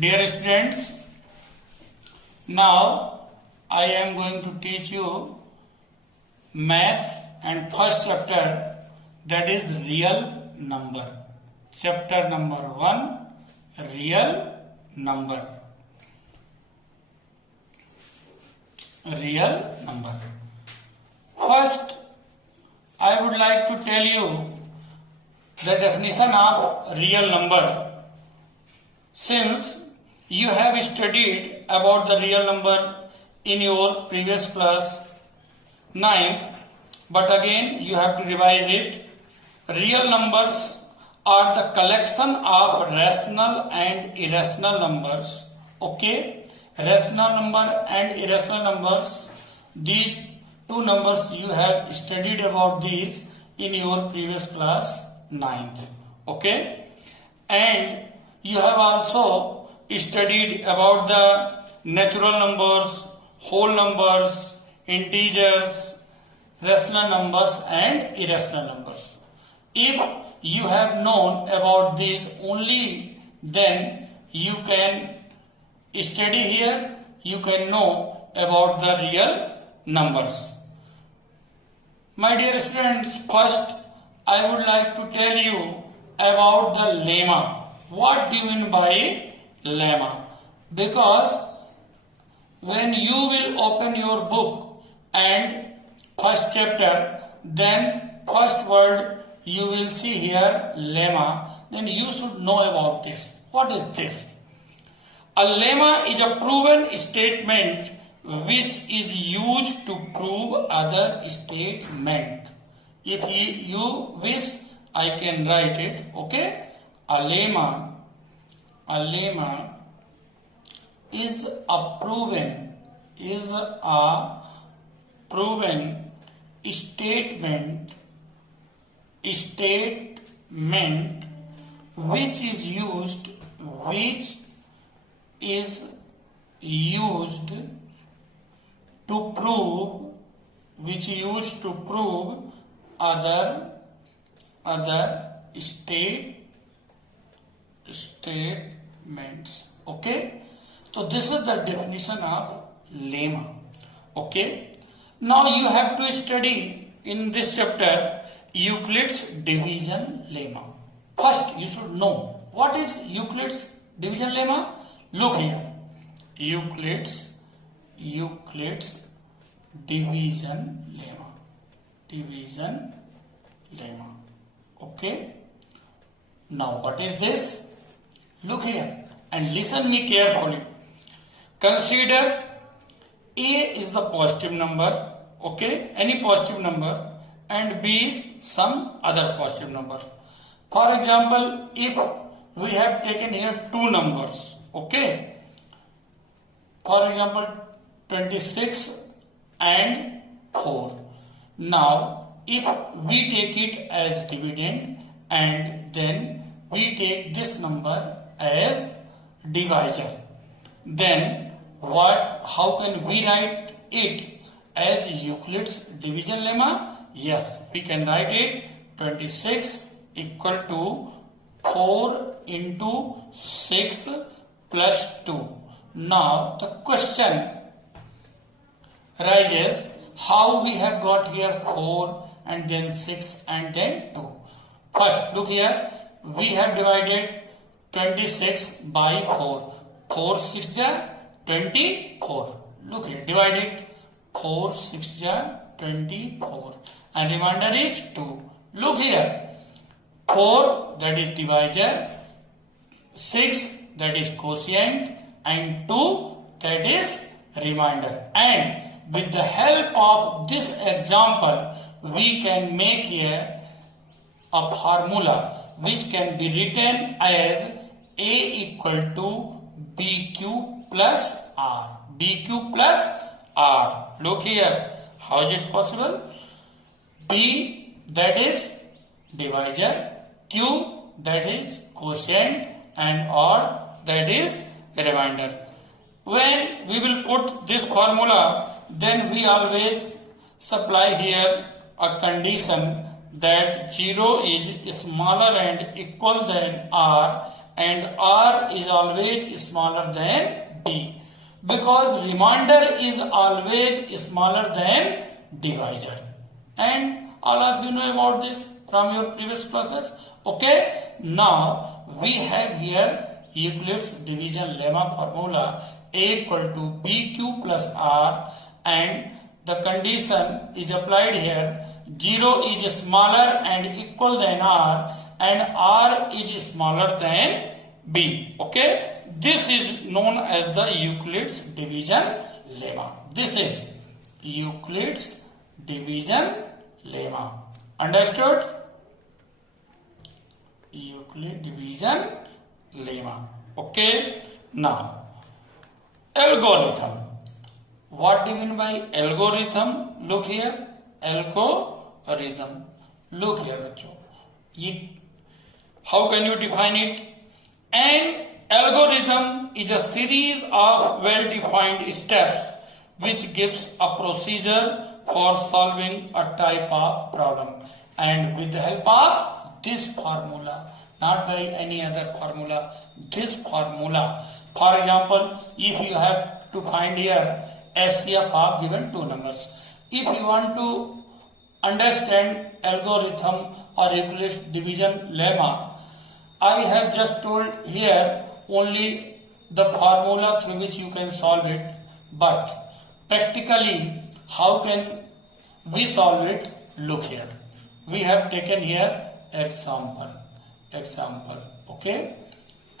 Dear students, now I am going to teach you maths and first chapter, that is real number. Chapter number 1, real number. Real number. First, I would like to tell you the definition of real number. Since you have studied about the real number in your previous class 9th, but again you have to revise it. Real numbers are the collection of rational and irrational numbers. Okay, rational number and irrational numbers, these two numbers you have studied about these in your previous class 9th. Okay, and you have also studied about the natural numbers, whole numbers, integers, rational numbers and irrational numbers. If you have known about these only, then you can study here, you can know about the real numbers. My dear students, first I would like to tell you about the lemma. What do you mean by lemma? Because when you will open your book and first chapter, then first word you will see here lemma, then you should know about this. What is this? A lemma is a proven statement which is used to prove other statement. If you wish, I can write it. Okay, a lemma is a proven statement which is used to prove other statements. Okay, so this is the definition of lemma. Okay, now you have to study in this chapter Euclid's division lemma. First you should know what is Euclid's division lemma. Look here, Euclid's division lemma. Okay, now what is this? Look here and listen me carefully. Consider A is the positive number, okay, any positive number, and B is some other positive number. For example, if we have taken here two numbers, okay, for example 26 and 4. Now if we take it as dividend and then we take this number as divisor, then how can we write it as Euclid's division lemma? Yes, we can write it 26 equal to 4 into 6 plus 2. Now the question arises, how we have got here 4 and then 6 and then 2. First look here, we have divided 26 by 4. 4 6 ja 24. Look here, divide it. 4 6 ja 24 and remainder is 2. Look here, 4 that is divisor, 6 that is quotient and 2 that is remainder. And with the help of this example we can make here a formula which can be written as A equal to BQ plus R. BQ plus R. Look here, how is it possible? B that is divisor, Q that is quotient and R that is remainder. When we will put this formula, then we always supply here a condition that 0 is smaller and equal than R and R is always smaller than B, because remainder is always smaller than divisor, and all of you know about this from your previous classes. Okay, now we have here Euclid's division lemma formula, A equal to BQ plus R, and the condition is applied here: 0 is smaller and equal than R, and R is smaller than B. Okay, this is known as the Euclid's division lemma. This is Euclid's division lemma. Understood? Euclid division lemma. Okay, now algorithm. What do you mean by algorithm? Look here, algorithm. Look here, bachcho. How can you define it? An algorithm is a series of well-defined steps which gives a procedure for solving a type of problem, and with the help of this formula, not by any other formula, this formula. For example, if you have to find here SCF of given two numbers, if you want to understand algorithm or Euclid's division lemma, I have just told here only the formula through which you can solve it, but practically how can we solve it? Look here, we have taken here example, okay,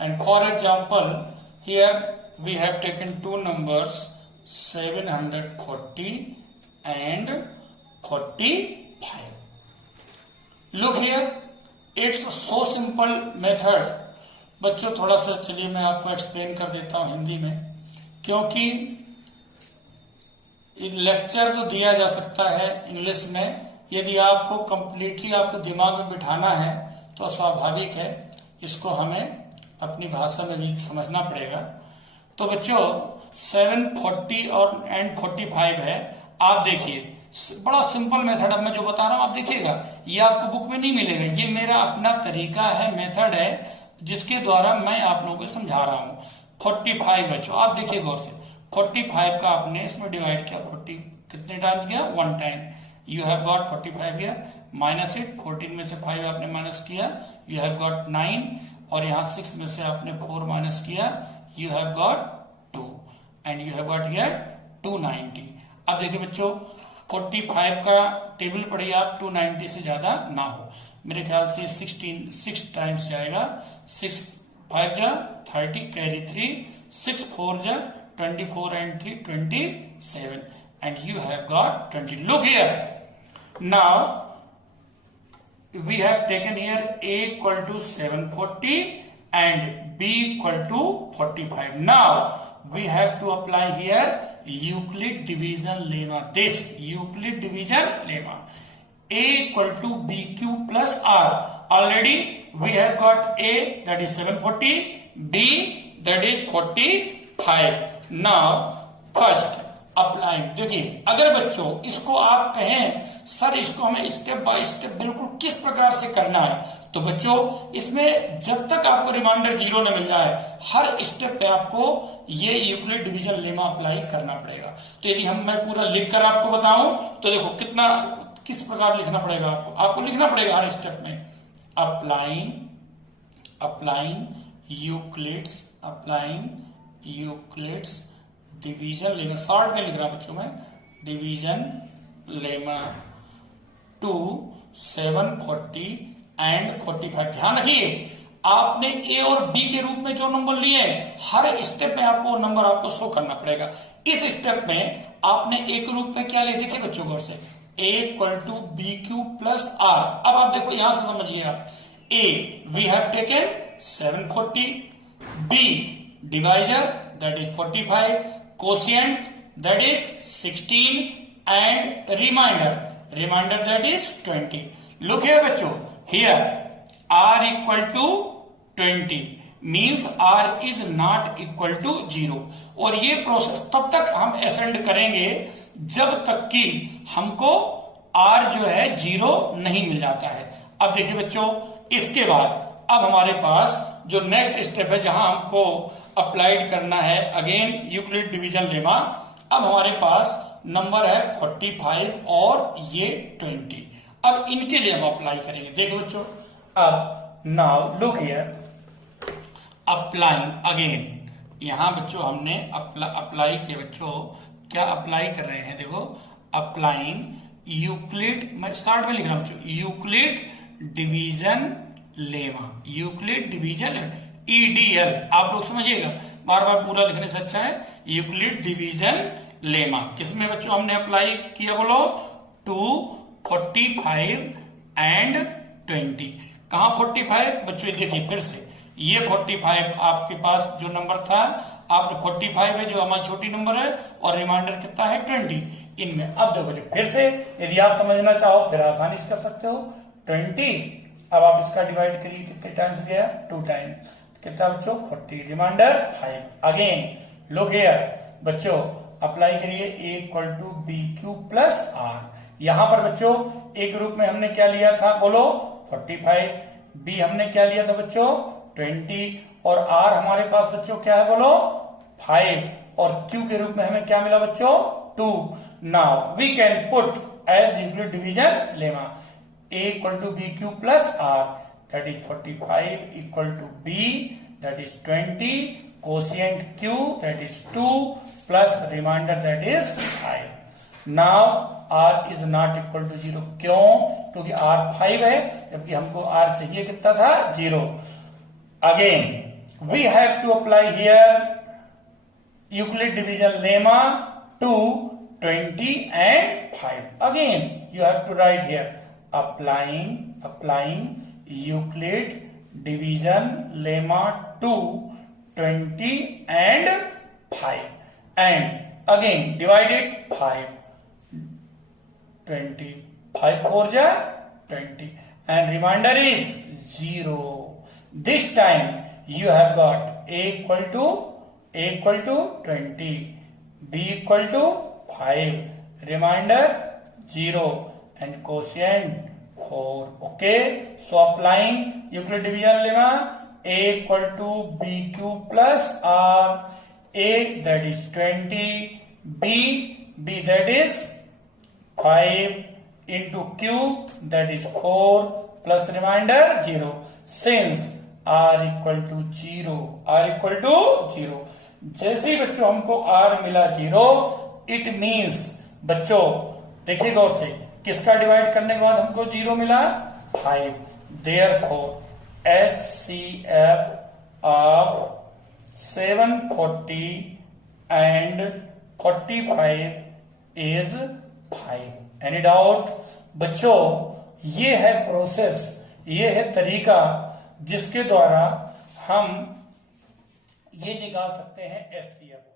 and for example here we have taken two numbers 740 and 45. Look here, it's so simple method. बच्चों थोड़ा सा चलिए मैं आपको explain कर देता हूं हिंदी में, क्योंकि लेक्चर तो दिया जा सकता है इंग्लिश में, यदि आपको कंप्लीटली आपको दिमाग में बिठाना है तो स्वाभाविक है इसको हमें अपनी भाषा में भी समझना पड़ेगा। तो बच्चों 740 और एंड 45 है, आप देखिए बड़ा सिंपल मेथड अब मैं जो बता रहा हूं आप देखिएगा, ये आपको बुक में नहीं मिलेगा, ये मेरा अपना तरीका है, मेथड है जिसके द्वारा मैं आप लोगों को समझा रहा हूं। 45 बच्चों आप देखिए गौर से, 45 का आपने इसमें डिवाइड किया, 40 कितने टाइम्स किया? 1 time. You have got 45 here, minus it, 14 में से 5 आपने माइनस किया, यू हैव गॉट 9, और यहाँ 6 में से आपने 4 माइनस किया, you have got 2, and you have got here 290। अब देखिए बच्चों 45 का टेबल पढ़िए आप, 290 से ज्यादा ना हो, मेरे ख्याल से 6 टाइम्स जाएगा, 6 5 जा 30, कैरी 3, 6 4 जा 24 and 3 27, and you have got 20. Look here, now we have taken here A equal to 740 and B equal to 45. Now we have to apply here Euclid division lemma. This Euclid division lemma. A equal to BQ plus R. Already we have got A, that is 740, B, that is 45. Now first apply, देखिए अगर बच्चों इसको आप कहें sir इसको हमें step by step बिल्कुल किस प्रकार से करना है, तो बच्चों इसमें जब तक आपको रिमाइंडर 0 न मिल जाए हर स्टेप पे आपको ये यूक्लिड डिवीजन लेमा अप्लाई करना पड़ेगा। तो यदि मैं पूरा लिखकर आपको बताऊं तो देखो कितना किस प्रकार लिखना पड़ेगा, आपको लिखना पड़ेगा हर स्टेप में applying Euclid's division lemma, short में लिख रहा बच्चों मैं, डिवीजन लेमा टू 740 एंड 45। ध्यान रखिए आपने ए और बी के रूप में जो नंबर लिए हर स्टेप में आपको नंबर आपको शो करना पड़ेगा। इस स्टेप में आपने ए के रूप में क्या ले, देखिए बच्चों गौर से, A equal to B Q plus R. अब आप देखो यहां से समझिएगा, A we have taken 740, B divisor that is 45, quotient that is 16, and remainder that is 20. Look here बच्चों, here r equal to 20 means r is not equal to 0, और ये process तब तक हम असेंड करेंगे जब तक कि हमको r जो है 0 नहीं मिल जाता है। अब देखिए बच्चों इसके बाद अब हमारे पास जो नेक्स्ट स्टेप है जहां हमको अप्लाइड करना है अगेन यूक्लिड डिवीजन लेमा। अब हमारे पास नंबर है 45 और ये 20। अब इनके लिए हम अप्लाई करेंगे। देखो बच्चों, अब now look here, applying again. यहां बच्चों हमने अप्लाई किया। बच्चों क्या अप्लाई कर रहे हैं? देखो, अप्लाइंग यूक्लिड, मैं शॉर्ट में लिख रहा हूं बच्चों, Euclid division lemma. Euclid division EDL, आप लोग समझिएगा, बार बार पूरा लिखने से अच्छा है। यूक्लिड डिवीजन लेमा किसमें बच्चों हमने अप्लाई किया? बोलो, 245 एंड 20। कहा 45 बच्चों? देखिए फिर से, ये 45 आपके पास जो नंबर था, आपने 45 है जो हमारा छोटी नंबर है, और रिमाइंडर कितना है 20 इनमें। अब देखो जो फिर से, यदि आप समझना चाहो फिर आसानी से कर सकते हो। 20, अब आप इसका डिवाइड करिए, कितने टाइम्स गया? 2 टाइम्स। कितना बच्चों? 40, रिमाइंडर 5। अगेन लुक हियर बच्चों, अप्लाई करिए A equal to B Q plus R. यहां पर बच्चों एक ग्रुप में हमने क्या लिया था? बोलो, 45। बी हमने क्या लिया था बच्चों? 20। और आर हमारे पास बच्चों क्या है? बोलो, 5। और क्यू के रूप में हमें क्या मिला बच्चों? 2। Now we can put as Euclid division lemma A equal to B Q plus R, that is 45 equal to B, that is 20, quotient Q that is 2 plus remainder that is 5। Now R is not equal to 0। क्यों? क्योंकि R 5 है, जबकि हमको R चाहिए कितना था? 0। Again we have to apply here Euclid division lemma to 20 and 5. Again you have to write here applying Euclid division lemma to 20 and 5, and again divide it 5, 20, 5 4 ja 20, and remainder is 0. This time you have got A equal to 20, B equal to 5, remainder 0, and quotient 4. Okay, so applying Euclid division lemma, A equal to BQ plus R, A that is 20, B that is 5 into Q that is 4 plus remainder 0. Since R equal to 0, जैसे ही बच्चों हमको R मिला 0, it means बच्चों देखिए गौर से, किसका divide करने के बाद हमको 0 मिला? 5। Therefore HCF of 740 and 45 is 5। Any doubt? बच्चों ये है प्रोसेस, ये है तरीका जिसके द्वारा हम ये निकाल सकते हैं HCF।